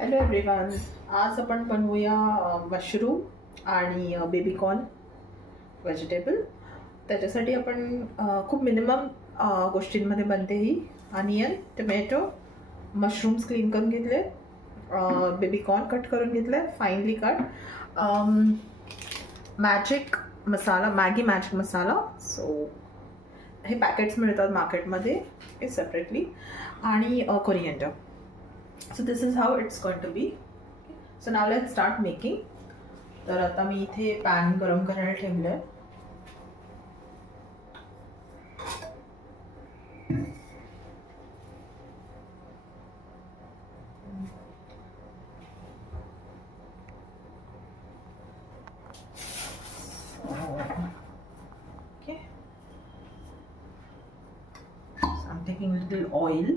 Hello everyone. आज आपण बनवूया मशरूम आणि बेबीकॉर्न व्हेजिटेबल. त्याच्यासाठी आपण खूप मिनिमम गोष्टींमध्ये बनते ही. अनियन, टमॅटो, मशरूम्स क्लीन करून घेतले, बेबीकॉर्न कट करून घेतले फाईनली कट, मॅजिक मसाला, मॅगी मॅजिक मसाला. सो हे पॅकेट्स मिळतात मार्केटमध्ये सेपरेटली, आणि coriander. So this is how it's going to be. So now let's start making. तर आता मी इथे पॅन गरम करायला ठेवलंय. Okay. So I'm taking a little oil.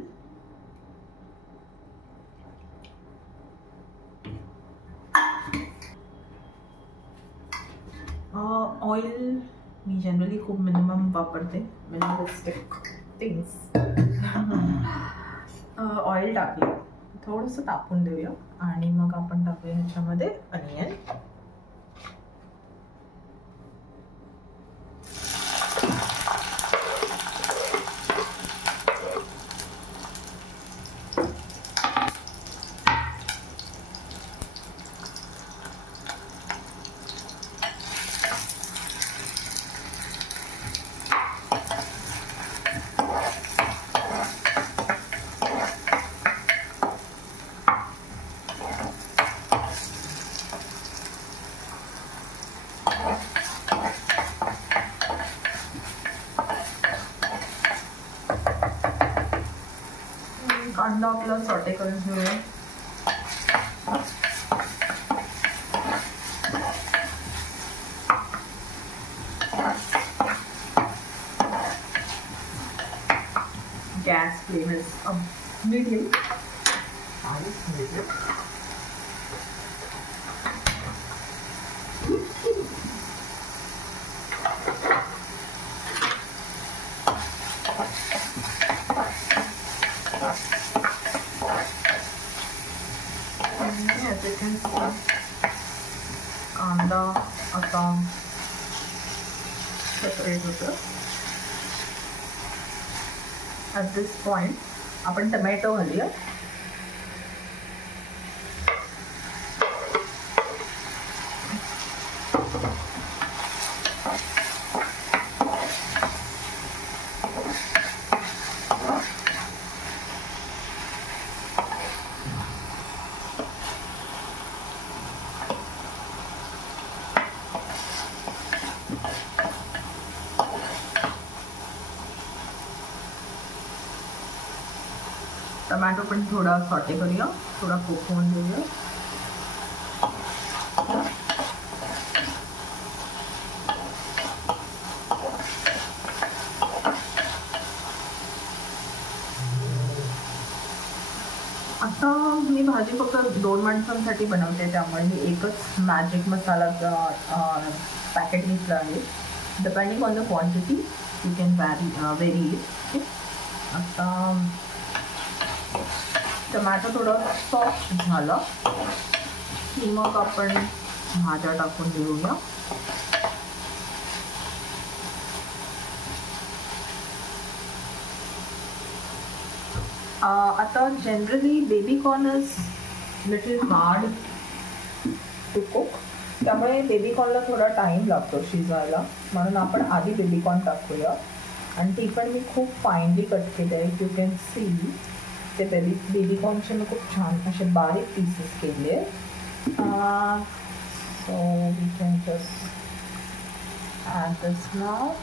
Oil me generally खूप मिनिमम वापरते, मिनिमलिस्टिक थिंग्स. ऑइल टाकलं, थोडंसं तापून देऊया आणि मग आपण टाकूया ह्याच्यामध्ये अनियन. कांदा आपला सॉटे करून घेऊया. Gas flame is medium. कांदा आता सेपरेट होतं. ॲट दिस पॉइंट आपण टमॅटो घालूया. टमाटो पण थोडा सॉटे करूया, थोडा कुक होऊन देऊया. आता मी भाजी फक्त 2 माणसांसाठी बनवते, त्यामुळे मी एकच मॅजिक मसालाचा पॅकेट घेतलं आहे. Depending on the quantity you can vary it. आता टमॅटो थोडं सॉफ्ट झालं की मग आपण भाज्या टाकून देऊया. आता generally baby corn is little hard to cook, त्यामुळे बेबीकॉर्नला थोडा टाईम लागतो शिजवायला, म्हणून आपण आधी बेबीकॉर्न टाकूया. आणि ती पण मी खूप फाईनली कट केले आहे. यू कॅन सी ते बेबीकॉर्नचे मी खूप छान असे बारीक पीसेस केले. So we can just add this now.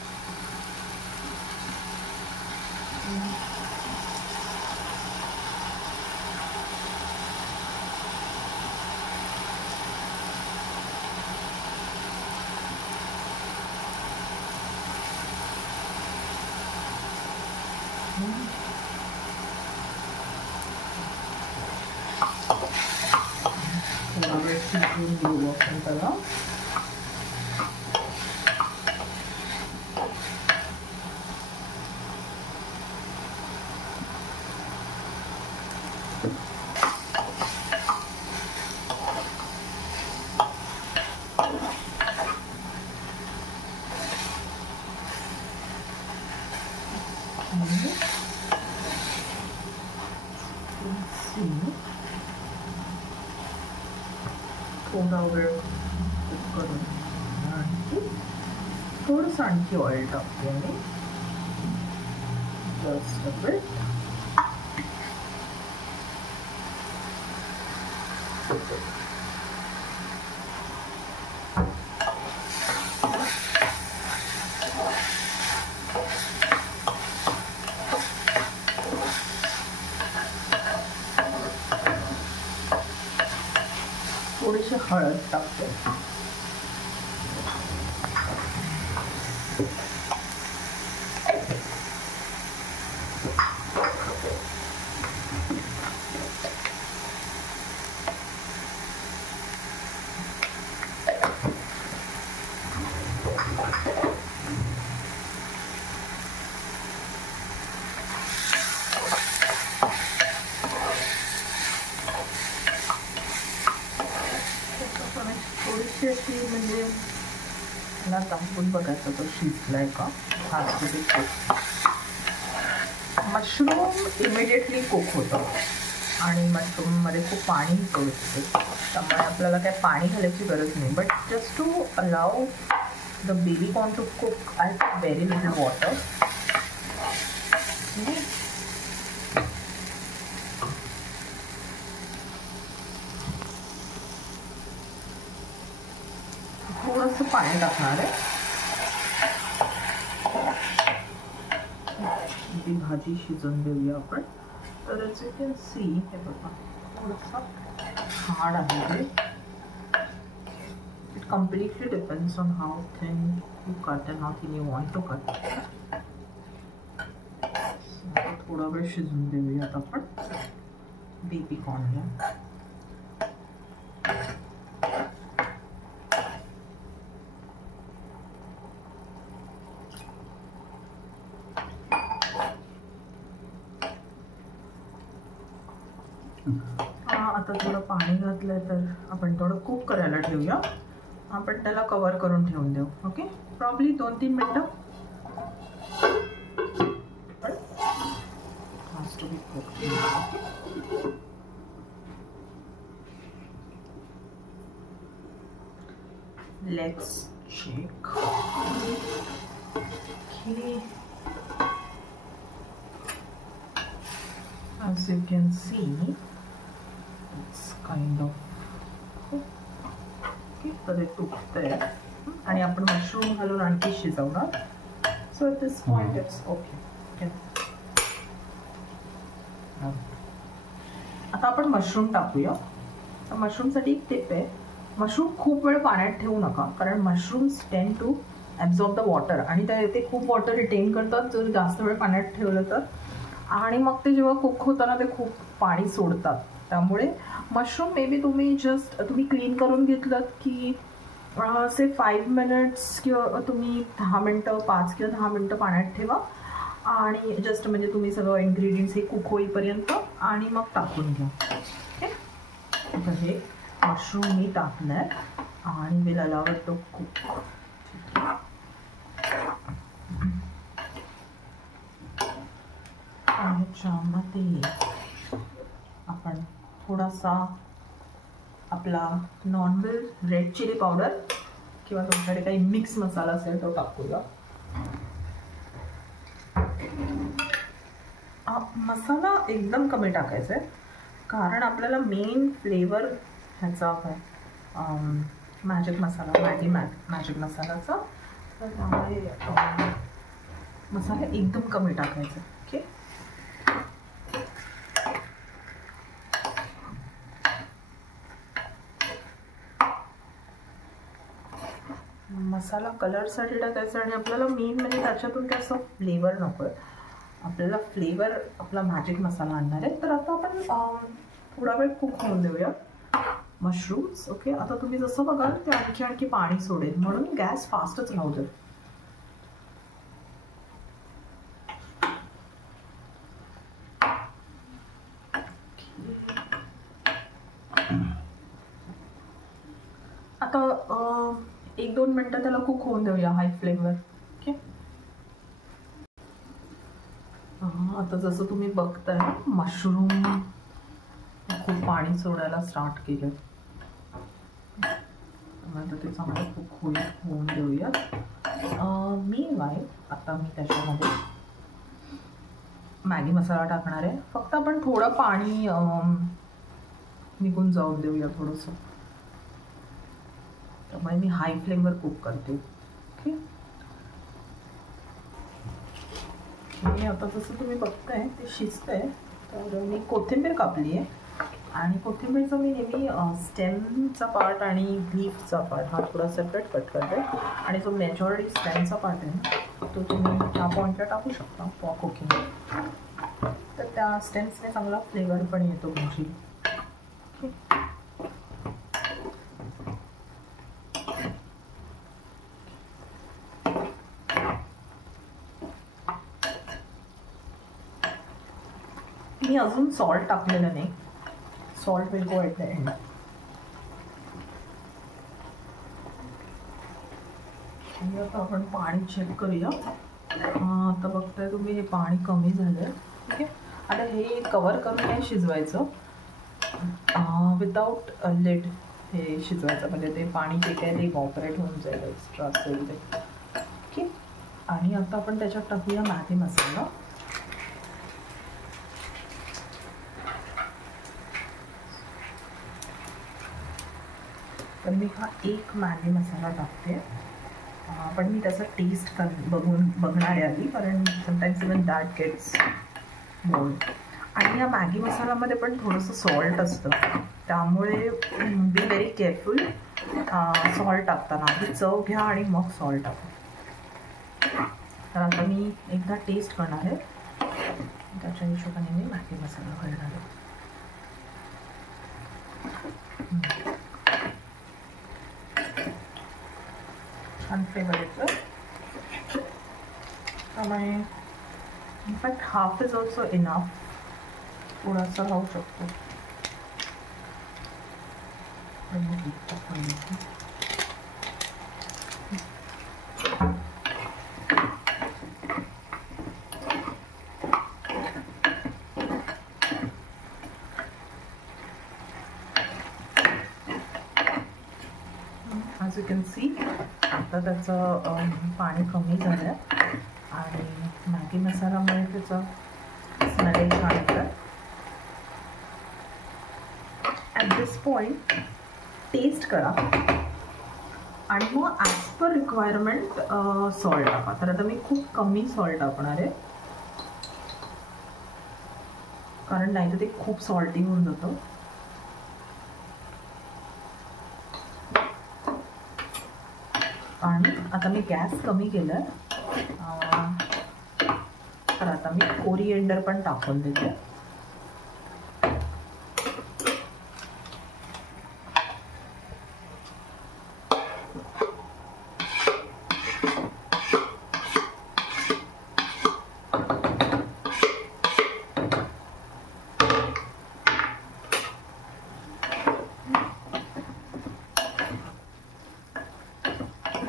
शिजवून घेऊ आपण त्याला. थोडा वेळ कुक करून आणखी थोडंसं आणखी ऑइल टाकते मी, जस्ट अ बिट. थोडीशी हळद टाकते. थोडीशी अशी म्हणजे मला दाबून बघायचं तो शिजलाय का. हा, मशरूम इमिडिएटली कुक होतं आणि मशरूममध्ये खूप पाणी कळते, त्यामुळे आपल्याला काय पाणी घालायची गरज नाही. But just to allow the baby corn to cook at very little water. थोडंसं पाणी टाकणार आहे. ती भाजी शिजवून देऊया आपण. तर ॲज यू कॅन सी, हे बघा थोडंसं हार्ड आहे. It completely depends on how thin you cut and how thin you want to cut. थोडा वेळ शिजवून देऊयात आपण बेबी कॉर्नला. आता थोडं पाणी घातलंय तर आपण थोडं कुक करायला ठेवूया. आपण त्याला कव्हर करून ठेवून देऊ. ओके, प्रॉब्ली 2-3 मिनटं. Let's check. As you can see, it's kind of okay. तर ते तुटतंय आणि आपण मशरूम घालून आणखी शिजवणार. So at this point it's okay. आता आपण मशरूम टाकूया. तर मशरूमसाठी एक टिप आहे, मशरूम खूप वेळ पाण्यात ठेवू नका, कारण मशरूम्स टेंड टू ॲब्झॉर्ब द वॉटर आणि ते खूप वॉटर रिटेन करतात जर जास्त वेळ पाण्यात ठेवलं तर. आणि मग ते जेव्हा कुक होताना ते खूप पाणी सोडतात. त्यामुळे मशरूम मे बी तुम्ही क्लीन करून घेतलं की से 5 मिनिट्स किंवा तुम्ही 10 मिनटं 5 किंवा 10 मिनटं पाण्यात ठेवा आणि जस्ट म्हणजे तुम्ही सगळं इन्ग्रेडियंट्स हे कुक होईपर्यंत आणि मग टाकून घ्या. ओके, तर हे मशरूम मी टाकणार आणि will allow it to cook. ह्याच्यामध्ये आपण थोडासा आपला नॉनव्हेज रेड चिली पावडर किंवा तुमच्याकडे काही मिक्स मसाला असेल तो टाकूया. मसाला एकदम कमी टाकायचा आहे, कारण आपल्याला मेन फ्लेवर ह्याचा आहे मॅजिक मसाला, मॅजिक मसाल्याचा. तर त्यामुळे मसाला एकदम कमी टाकायचा. ओके, मसाला कलरसाठी टाकायचा आणि आपल्याला मेन म्हणजे त्याच्यातून काय असं फ्लेवर नको आहे, आपल्याला फ्लेवर आपला मॅजिक मसाला आणणार आहे. तर आता आपण थोडा वेळ कुक होऊन देऊया मशरूम्स. ओके, आता तुम्ही जसं बघाल ते आणखी पाणी सोडेल, म्हणून गॅस फास्टच राहू दे. आता 1-2 मिनटं त्याला कुक होऊन देऊया हाय फ्लेमवर. ओके, आता जसं तुम्ही बघताय मशरूम खूप पाणी सोडायला स्टार्ट केलं. आता ते चांगलं कुक होऊन देऊयात. मीनवाईल आता मी त्याच्यामध्ये मॅगी मसाला टाकणार आहे. फक्त आपण थोडं पाणी निघून जाऊन देऊया थोडंसं. त्यामुळे मी हाय फ्लेमवर कुक करते. ओके. आणि आता जसं तुम्ही बघताय ते शिजतंय. तर मी कोथिंबीर कापली आहे आणि कोथिंबीरचा मी नेहमी स्टेमचा पार्ट आणि लीफचा पार्ट हा थोडा सेपरेट कट करते. आणि जो मेजॉरिटी स्टेमचा पार्ट आहे ना तो तुम्ही ह्या पॉईंटला टाकू शकता फॉर कुकिंग. तर त्या स्टेम्सने चांगला फ्लेवर पण येतो भाजी. मी अजून सॉल्ट टाकलेलं नाही. Salt will go at the end. आणि आता आपण पाणी चेक करूया. आता बघताय तुम्ही हे पाणी कमी झालं आहे. ठीक आहे. आता हे कवर करून नाही शिजवायचं. विदाउट लिड हे शिजवायचं. म्हणजे ते पाणी जे काय ते इव्हॅपोरेट होऊन जाईल एक्स्ट्रा असेल ते. ओके. आणि आता आपण त्याच्यात टाकूया मॅगी मसाला. तर मी हा एक मॅगी मसाला टाकते. पण मी त्याचा टेस्ट बघणार आहे आधी, कारण sometimes even that gets mould. आणि या मॅगी मसाल्यामध्ये पण थोडंसं सॉल्ट असतं. त्यामुळे बी व्हेरी केअरफुल सॉल्ट टाकताना. आधी चव घ्या आणि मग सॉल्ट टाका. तर आता मी एकदा टेस्ट करणार आहे. त्याच्या हिशोबाने मी मॅगी मसाला घालणार आहे. छान फ्लेवर येतो. त्यामुळे in fact half is also enough. थोडासा राहू शकतो. ॲज यू कॅन सी आता त्याचं पाणी कमी झालं आहे आणि मॅगी मसाल्यामुळे त्याचा स्मेल छान येतं. ॲट दिस पॉईंट टेस्ट करा आणि मग ॲज पर रिक्वायरमेंट सॉल्ट टाका. तर आता मी खूप कमी सॉल्ट टाकणार आहे, कारण नाही तर ते खूप सॉल्टी होऊन जातं. आणि आता मी गॅस कमी केला आहे. तर आता मी कोरिएंडर पण टाकून देते.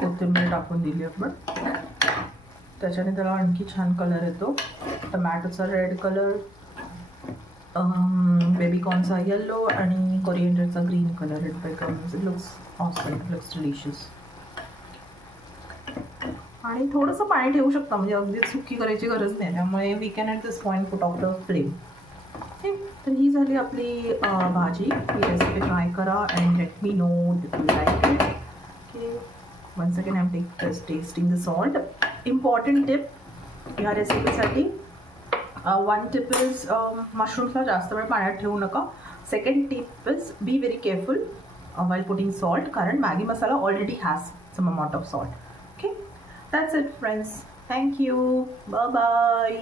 कोथिंबीर टाकून दिली आपण. त्याच्याने त्याला आणखी छान कलर येतो. टमॅटोचा रेड कलर, बेबीकॉर्नचा येल्लो आणि कोरिएंडरचा green colour. It becomes it looks awesome. It looks delicious. आणि थोडंसं पाणी ठेवू शकता, म्हणजे अगदी सुकी करायची गरज नाही. त्यामुळे we can at this point put off the flame. तर ही झाली आपली भाजी. ही रेसिपी ट्राय करा and let me know if you like it. Okay. once again I'm tasting the salt. Important tip या रेसिपीसाठी. one tip is मशरूम्सला जास्त वेळ पाण्यात ठेवू नका. second tip is be very careful while putting salt, कारण Maggi masala already has some amount of salt. Okay, that's it friends. Thank you. Bye bye.